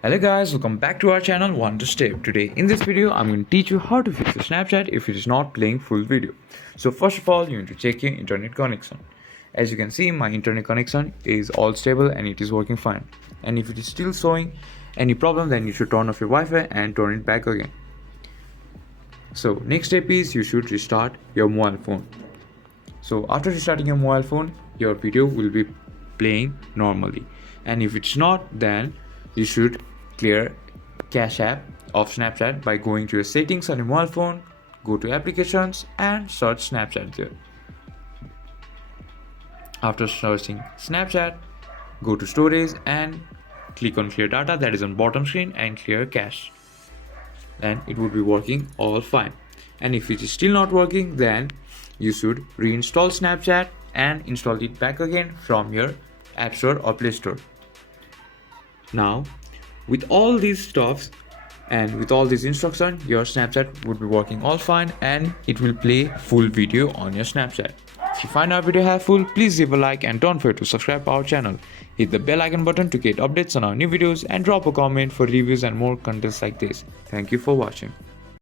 Hello guys, welcome back to our channel One to Step. Today in this video I'm going to teach you how to fix your Snapchat if it is not playing full video. So first of all you need to check your internet connection. As you can see, my internet connection is all stable and it is working fine. And if it is still showing any problem, then you should turn off your Wi-Fi and turn it back again. So next step is you should restart your mobile phone. So after restarting your mobile phone, your video will be playing normally. And if it's not, then you should clear cache app of Snapchat by going to your settings on your mobile phone, go to applications and search Snapchat there. After searching Snapchat, go to storage and click on clear data, that is on bottom screen, and clear cache. Then it would be working all fine. And if it is still not working, then you should reinstall Snapchat and install it back again from your App Store or Play Store. Now, with all these stuffs and with all these instructions, your Snapchat would be working all fine and it will play full video on your Snapchat. If you find our video helpful, please leave a like and don't forget to subscribe to our channel. Hit the bell icon button to get updates on our new videos and drop a comment for reviews and more contents like this. Thank you for watching.